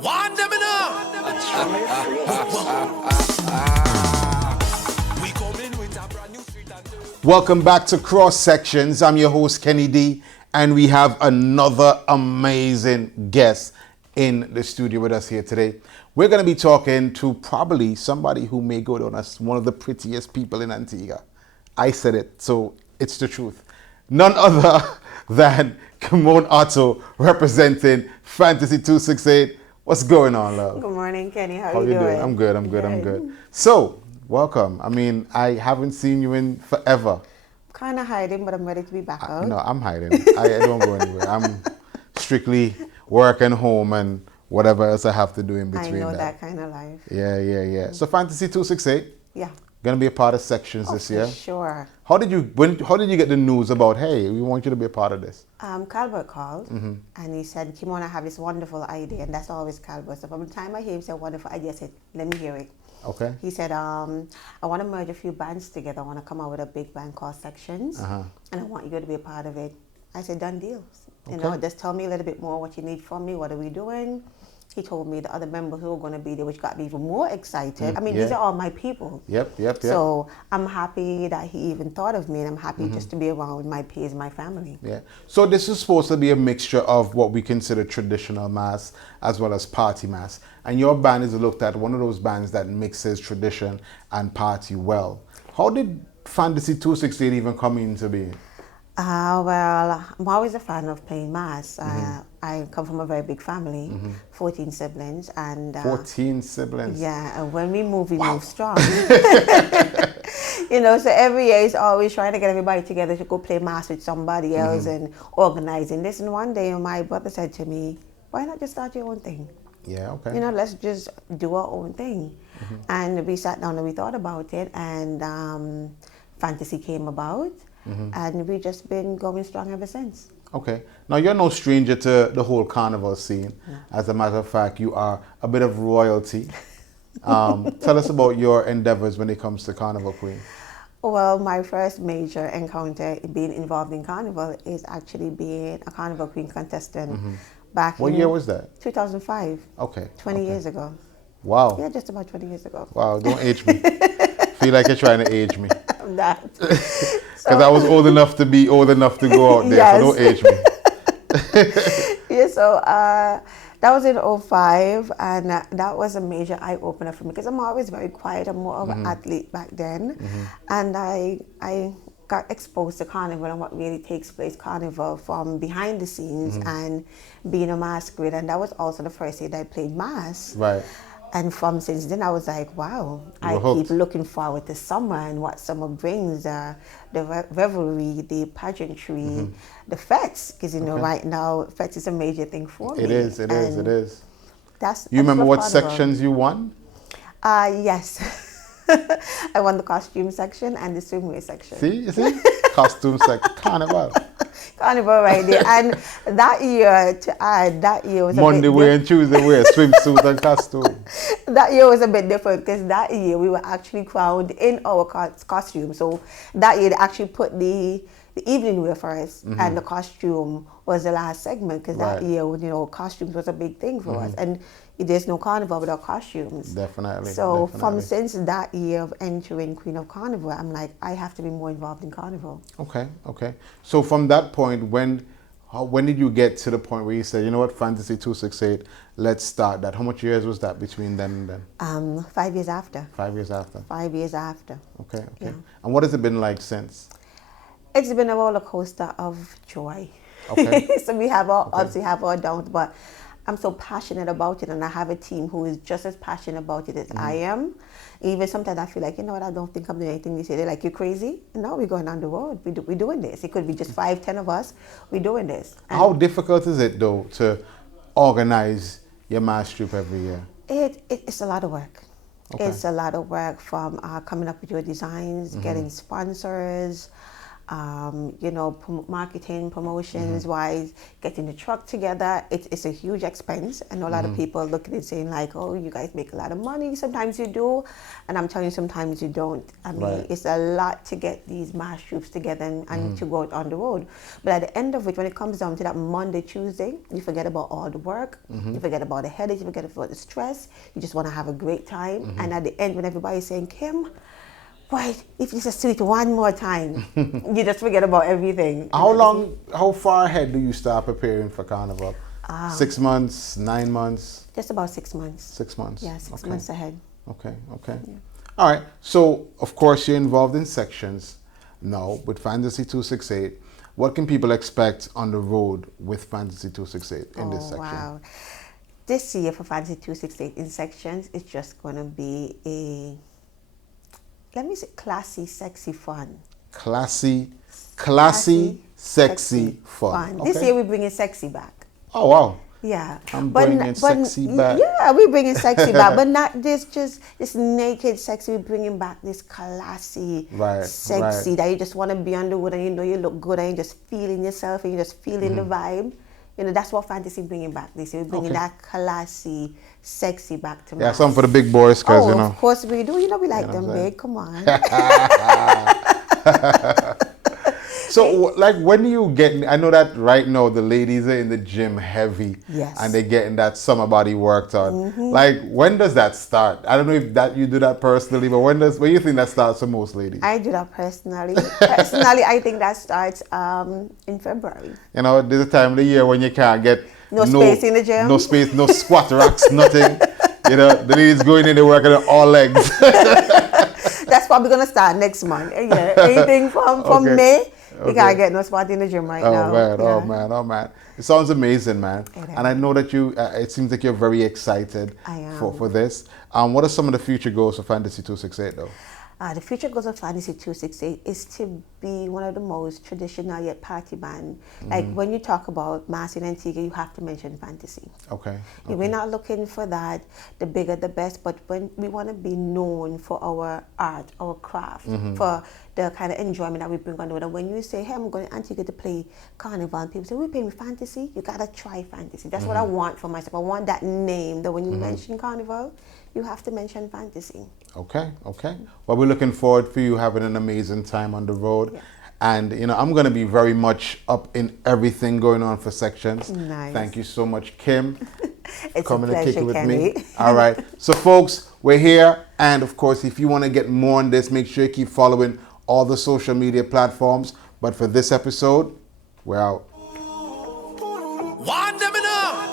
Want them enough. We coming with a brand new street and Welcome back to Cross-Sections. I'm your host, Kenny D, and we have another amazing guest in the studio with us here today. We're going to be talking to probably somebody who may go down as one of the prettiest people in Antigua. I said it, so it's the truth. None other than Kimon Otto representing Fantasy 268. What's going on, love? Good morning, Kenny. How How you you doing? I'm good. So, welcome. I mean, I haven't seen you in forever. Kind of hiding, but I'm ready to be back out. No, I'm hiding. I don't go anywhere. I'm strictly work and home and whatever else I have to do in I between know that kind of life. Yeah. So Fantasy 268, Yeah. gonna be a part of Sections this year. Sure. How did you get the news about, hey, we want you to be a part of this? Calvert called Mm-hmm. and he said, Kimon, I have this wonderful idea, and that's always Calvert. So from the time I hear him say wonderful idea, I said, let me hear it. Okay. He said, I want to merge a few bands together. I want to come out with a big band called Sections, Uh-huh. and I want you to be a part of it. I said, done deal. You Okay. know, just tell me a little bit more what you need from me. What are we doing? He told me the other members who are going to be there, which got me even more excited. I mean, yeah. these are all my people. Yep. So I'm happy that he even thought of me, and I'm happy Mm-hmm. just to be around with my peers, my family. Yeah. So this is supposed to be a mixture of what we consider traditional mass as well as party mass. And your band is looked at one of those bands that mixes tradition and party well. How did Fantasy 268 even come into being? Well, I'm always a fan of playing mass. Mm-hmm. I come from a very big family, 14 siblings, and 14 siblings. yeah, and when we move strong. You know, so every year is always trying to get everybody together to go play mass with somebody else and organizing this. And one day my brother said to me, why not just start your own thing? Yeah, okay. You know, let's just do our own thing. And we sat down and we thought about it, and Fantasy came about, and we've just been going strong ever since. Okay. Now, you're no stranger to the whole carnival scene. As a matter of fact, you are a bit of royalty. Tell us about your endeavors when it comes to Carnival Queen. Well, my first major encounter being involved in carnival is actually being a Carnival Queen contestant back What in year was that? 2005, Okay. 20 okay. years ago. Wow. Yeah, just about 20 years ago. Wow, don't age me. Feel like you're trying to age me. I'm not. Because I was old enough to go out there, Yes. so don't age me. Yeah, so that was in '05, and that was a major eye-opener for me because I'm always very quiet. I'm more of an athlete back then, and I got exposed to carnival and what really takes place carnival from behind the scenes and being a masquerade, and that was also the first day that I played mass. Right. And from since then, I was like, wow, You I were hooked. keep looking forward to summer and what summer brings, the revelry, the pageantry, the fetes, because, you know, Okay. right now, fetes is a major thing for me. It is. And That's, You remember love what carnival. sections you won? Yes. I won the costume section and the swimwear section. See, you see? Costume section, carnival. Carnival right there. And that year, to add, that year was Monday a bit wear and Tuesday wear, swimsuit and costume. That year was a bit different because that year we were actually crowned in our costume. So that year they actually put the evening wear for us, and the costume was the last segment because that Right. year, you know, costumes was a big thing for us. And there's no carnival without costumes. Definitely. So definitely. from since that year of entering Queen of Carnival, I'm like, I have to be more involved in carnival. Okay. So from that point, when did you get to the point where you said, you know what, Fantasy 268, let's start that? How much years was that between then and then? 5 years after. 5 years after. 5 years after. Okay. Yeah. And what has it been like since? It's been a roller coaster of joy. Okay. So we have obviously have our downs, but I'm so passionate about it, and I have a team who is just as passionate about it as I am. Even sometimes I feel like, you know what, I don't think I'm doing anything this year. They're like, you crazy? No, we're going on the road. We're doing this. It could be just 5, 10 of us. We're doing this. And How difficult is it though to organize your mass troupe every year? it's a lot of work. Okay. It's a lot of work from coming up with your designs, getting sponsors, marketing, promotions wise, getting the truck together. It's a huge expense. I know a lot of people looking and saying like, oh, you guys make a lot of money. Sometimes you do. And I'm telling you, sometimes you don't. I mean, it's a lot to get these mass troops together and to go out on the road. But at the end of it, when it comes down to that Monday, Tuesday, you forget about all the work. You forget about the headache. You forget about the stress. You just want to have a great time. And at the end, when everybody's saying, Kim, boy, if you just do it one more time, you just forget about everything. How far ahead do you start preparing for Carnival? 6 months, 9 months? Just about 6 months. 6 months? Yeah, 6 months ahead. Okay. Yeah. All right. So, of course, you're involved in sections now with Fantasy 268. What can people expect on the road with Fantasy 268 in this section? Wow. This year for Fantasy 268 in sections, it's just going to be classy, sexy fun. Classy, sexy fun. Okay. This year we're bringing sexy back. Oh, wow. Yeah. I'm bringing sexy back. Yeah, we're bringing sexy back, but not just this naked sexy. We're bringing back this classy, sexy that you just want to be on the road and you know you look good and you're just feeling yourself and you're just feeling the vibe. That's what Fantasy bringing back this year. We're bringing that classy, sexy back to Yeah, something for the big boys, because, of course we do. We like them big. Come on. So, like, when do you get, I know that right now the ladies are in the gym heavy. Yes. And they're getting that summer body worked on. Like, when does that start? I don't know if you do that personally, but when do you think that starts for most ladies? I do that personally. I think that starts in February. There's a time of the year when you can't get no space in the gym. No space, no squat racks, nothing. The ladies going in there working on all legs. That's probably going to start next month. Yeah. Anything from May. You can't get no spot in the gym now. Oh man. It sounds amazing, man. And I know that it seems like you're very excited for this. What are some of the future goals for Fantasy 268 though? The future goals of Fantasy 268 is to be one of the most traditional yet party band. Like when you talk about Mass in Antigua, you have to mention Fantasy. Okay. We're not looking for that, the bigger, the best, but when we want to be known for our art, our craft, for the kind of enjoyment that we bring on the road. And when you say, hey, I'm going to Antigua to play Carnival, and people say, we're playing Fantasy, you got to try Fantasy. That's what I want for myself. I want that name that when you mention Carnival, you have to mention Fantasy. Okay. Well, we're looking forward for you having an amazing time on the road. Yeah. And, I'm going to be very much up in everything going on for sections. Nice. Thank you so much, Kim. It's coming a pleasure, and kicking with Kenny. me. All right. So, folks, we're here. And, of course, if you want to get more on this, make sure you keep following all the social media platforms. But for this episode, we're out. One them enough.